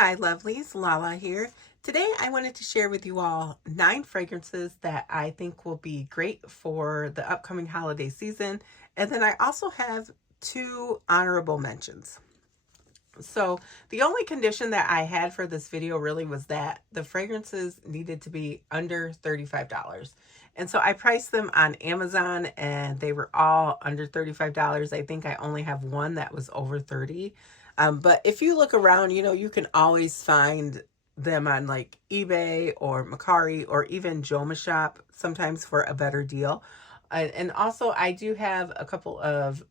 Hi lovelies, Lala here. Today I wanted to share with you all 9 fragrances that I think will be great for the upcoming holiday season. And then I also have 2 honorable mentions. So the only condition that I had for this video really was that the fragrances needed to be under $35. And so I priced them on Amazon and they were all under $35. I think I only have one that was over 30. But if you look around, you can always find them on like eBay or Mercari or even Joma Shop sometimes for a better deal. And also I do have a couple of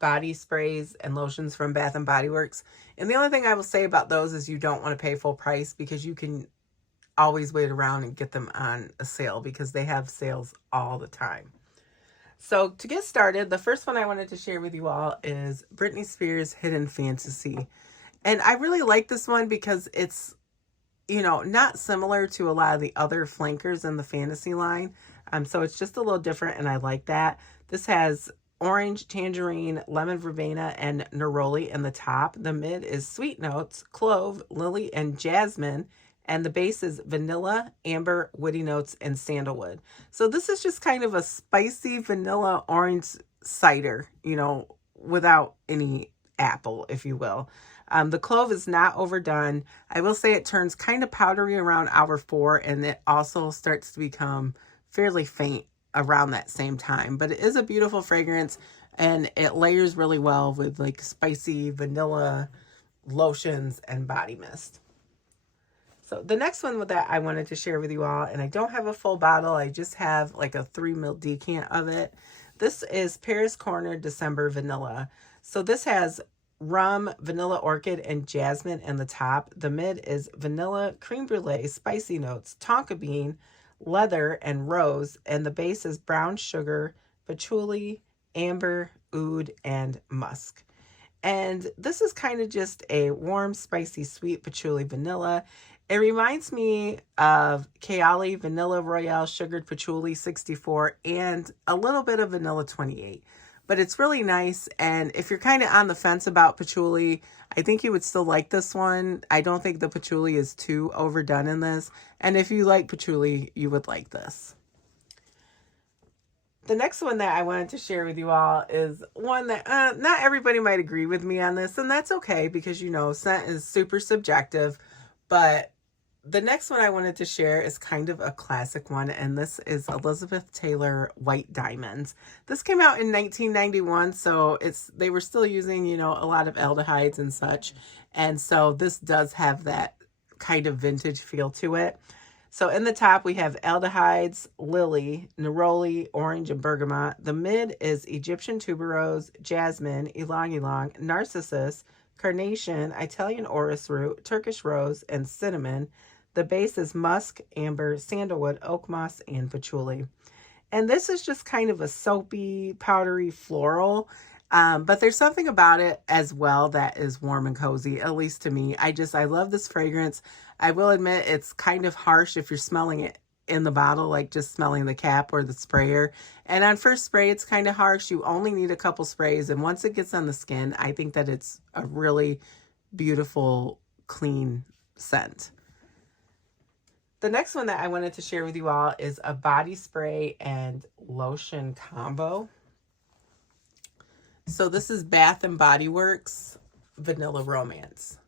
body sprays and lotions from Bath and Body Works. And the only thing I will say about those is you don't want to pay full price because you can always wait around and get them on a sale because they have sales all the time. So to get started, the first one I wanted to share with you all is Britney Spears' Hidden Fantasy. And I really like this one because it's, not similar to a lot of the other flankers in the fantasy line. So it's just a little different and I like that. This has orange, tangerine, lemon verbena, and neroli in the top. The mid is sweet notes, clove, lily, and jasmine. And the base is vanilla, amber, woody notes, and sandalwood. So this is just kind of a spicy vanilla orange cider, without any apple, if you will. The clove is not overdone. I will say it turns kind of powdery around hour 4, and it also starts to become fairly faint around that same time. But it is a beautiful fragrance, and it layers really well with like spicy vanilla lotions and body mist. So the next one that I wanted to share with you all, and I don't have a full bottle, I just have like a 3 ml decant of it. This is Paris Corner December Vanilla. So this has rum, vanilla orchid, and jasmine in the top. The mid is vanilla, creme brulee, spicy notes, tonka bean, leather, and rose. And the base is brown sugar, patchouli, amber, oud, and musk. And this is kind of just a warm, spicy, sweet patchouli vanilla. It reminds me of Kayali Vanilla Royale Sugared Patchouli 64 and a little bit of Vanilla 28. But it's really nice, and if you're kind of on the fence about patchouli, I think you would still like this one. I don't think the patchouli is too overdone in this, and if you like patchouli, you would like this. The next one that I wanted to share with you all is one that not everybody might agree with me on this, and that's okay because, scent is super subjective, but the next one I wanted to share is kind of a classic one, and this is Elizabeth Taylor White Diamonds. This came out in 1991, so they were still using, a lot of aldehydes and such, and so this does have that kind of vintage feel to it. So in the top, we have aldehydes, lily, neroli, orange, and bergamot. The mid is Egyptian tuberose, jasmine, ylang ylang, narcissus, carnation, Italian orris root, Turkish rose, and cinnamon. The base is musk, amber, sandalwood, oak moss, and patchouli. And this is just kind of a soapy, powdery floral. But there's something about it as well that is warm and cozy, at least to me. I love this fragrance. I will admit it's kind of harsh if you're smelling it in the bottle, like just smelling the cap or the sprayer. And on first spray, it's kind of harsh. You only need a couple sprays. And once it gets on the skin, I think that it's a really beautiful, clean scent. The next one that I wanted to share with you all is a body spray and lotion combo. So this is Bath and Body Works Vanilla Romance.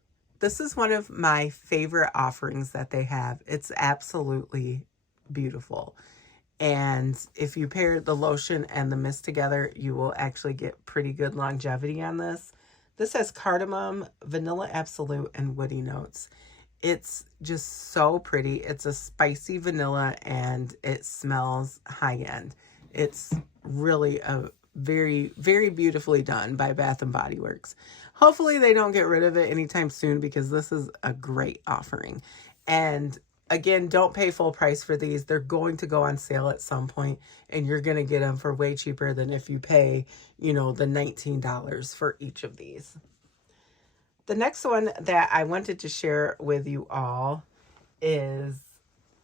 This is one of my favorite offerings that they have. It's absolutely beautiful. And if you pair the lotion and the mist together, you will actually get pretty good longevity on this. This has cardamom, vanilla absolute, and woody notes. It's just so pretty. It's a spicy vanilla and it smells high-end. It's really a very, very beautifully done by Bath and Body Works. Hopefully they don't get rid of it anytime soon because this is a great offering. And again, don't pay full price for these. They're going to go on sale at some point and you're going to get them for way cheaper than if you pay, the $19 for each of these. The next one that I wanted to share with you all is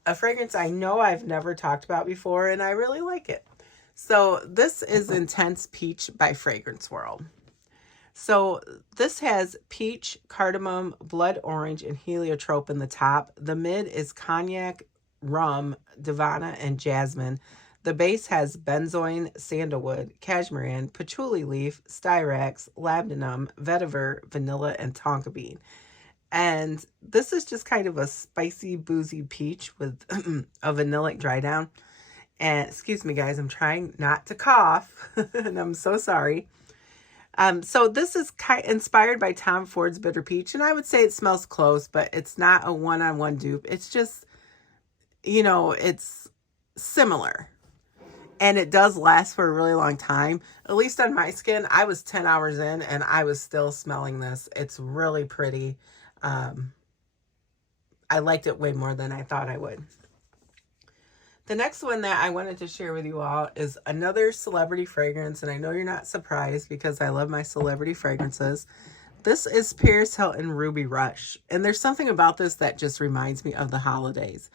a fragrance I know I've never talked about before, and I really like it. So this is Intense Peach by Fragrance World. So this has peach, cardamom, blood orange, and heliotrope in the top. The mid is cognac, rum, divana, and jasmine. The base has benzoin, sandalwood, cashmere, patchouli leaf, styrax, labdanum, vetiver, vanilla, and tonka bean. And this is just kind of a spicy, boozy peach with a vanillic dry down. And excuse me, guys, I'm trying not to cough, and I'm so sorry. So this is inspired by Tom Ford's Bitter Peach, and I would say it smells close, but it's not a one-on-one dupe. It's just, it's similar. And it does last for a really long time. At least on my skin, I was 10 hours in, and I was still smelling this. It's really pretty. I liked it way more than I thought I would. The next one that I wanted to share with you all is another celebrity fragrance, and I know you're not surprised because I love my celebrity fragrances. This is Paris Hilton Ruby Rush, and there's something about this that just reminds me of the holidays.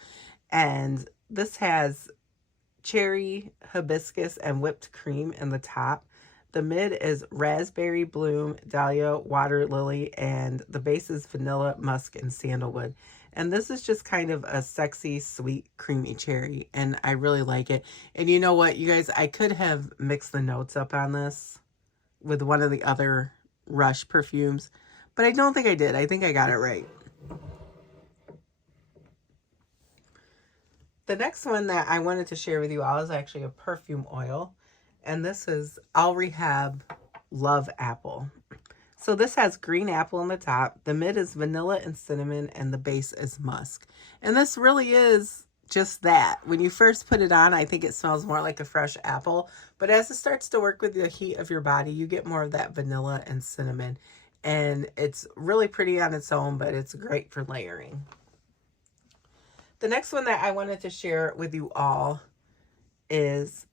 And this has cherry, hibiscus, and whipped cream in the top. The mid is raspberry, bloom, dahlia, water lily, and the base is vanilla, musk, and sandalwood. And this is just kind of a sexy, sweet, creamy cherry. And I really like it. And you know what, you guys, I could have mixed the notes up on this with one of the other Rush perfumes. But I don't think I did. I think I got it right. The next one that I wanted to share with you all is actually a perfume oil. And this is All Rehab Love Apple. So this has green apple on the top. The mid is vanilla and cinnamon, and the base is musk. And this really is just that. When you first put it on, I think it smells more like a fresh apple. But as it starts to work with the heat of your body, you get more of that vanilla and cinnamon. And it's really pretty on its own, but it's great for layering. The next one that I wanted to share with you all is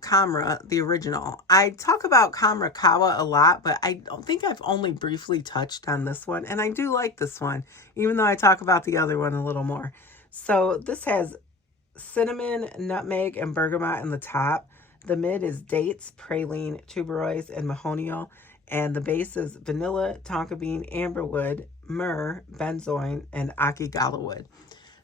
Khamrah, the original. I talk about Khamrah Kawa a lot, but I don't think I've only briefly touched on this one. And I do like this one, even though I talk about the other one a little more. So this has cinnamon, nutmeg, and bergamot in the top. The mid is dates, praline, tuberose, and mahonial. And the base is vanilla, tonka bean, amberwood, myrrh, benzoin, and akigala wood.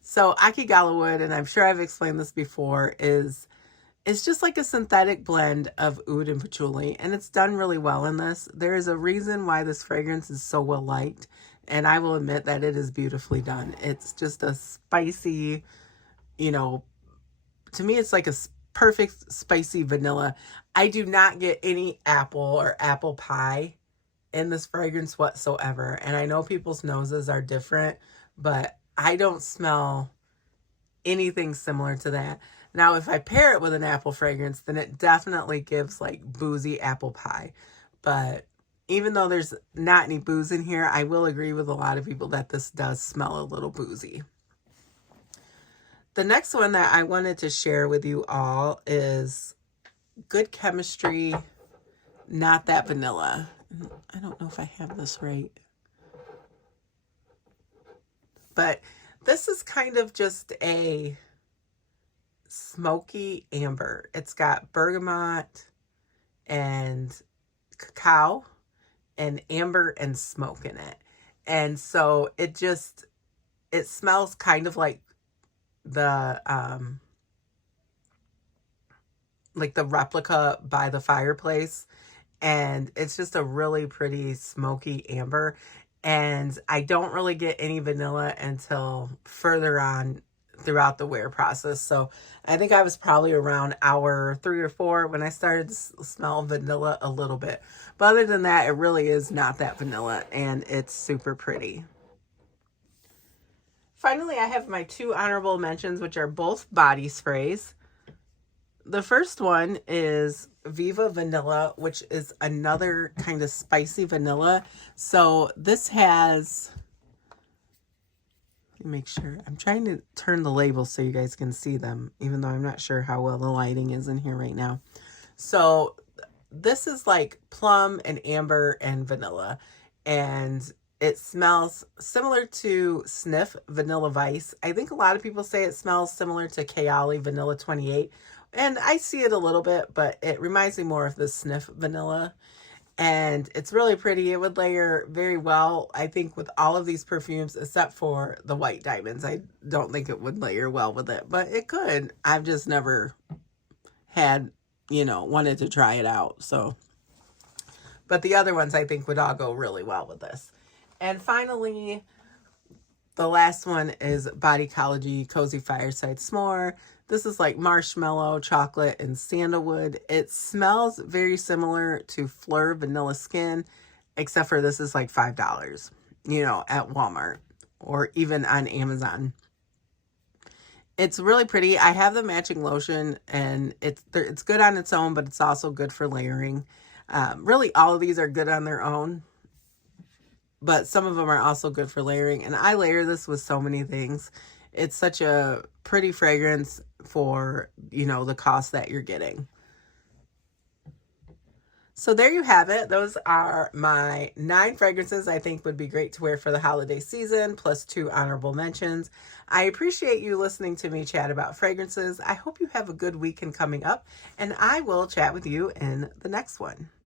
So akigala wood, and I'm sure I've explained this before, it's just like a synthetic blend of oud and patchouli, and it's done really well in this. There is a reason why this fragrance is so well liked, and I will admit that it is beautifully done. It's just a spicy, to me it's like a perfect spicy vanilla. I do not get any apple or apple pie in this fragrance whatsoever, and I know people's noses are different, but I don't smell anything similar to that. Now, if I pair it with an apple fragrance, then it definitely gives like boozy apple pie. But even though there's not any booze in here, I will agree with a lot of people that this does smell a little boozy. The next one that I wanted to share with you all is Good Chemistry, Not That Vanilla. I don't know if I have this right. But this is kind of just a smoky amber. It's got bergamot and cacao and amber and smoke in it. And so it smells kind of like the replica by the fireplace. And it's just a really pretty smoky amber. And I don't really get any vanilla until further on throughout the wear process. So I think I was probably around hour 3 or 4 when I started to smell vanilla a little bit. But other than that, it really is not that vanilla, and it's super pretty. Finally, I have my 2 honorable mentions, which are both body sprays. The first one is Viva Vanilla, which is another kind of spicy vanilla. So this has, let me make sure. I'm trying to turn the labels so you guys can see them, even though I'm not sure how well the lighting is in here right now. So this is like plum and amber and vanilla. And it smells similar to Sniff Vanilla Vice. I think a lot of people say it smells similar to Kayali Vanilla 28. And I see it a little bit, but it reminds me more of the Sniff Vanilla. And it's really pretty. It would layer very well, I think, with all of these perfumes, except for the white diamonds. I don't think it would layer well with it, but it could. I've just never had, wanted to try it out. So, but the other ones I think would all go really well with this. And finally, the last one is Bodycology Cozy Fireside S'more. This is like marshmallow, chocolate, and sandalwood. It smells very similar to Fleur Vanilla Skin, except for this is like $5, at Walmart or even on Amazon. It's really pretty. I have the matching lotion, and it's good on its own, but it's also good for layering. Really, all of these are good on their own, but some of them are also good for layering. And I layer this with so many things. It's such a pretty fragrance for, the cost that you're getting. So there you have it. Those are my 9 fragrances I think would be great to wear for the holiday season, plus 2 honorable mentions. I appreciate you listening to me chat about fragrances. I hope you have a good weekend coming up, and I will chat with you in the next one.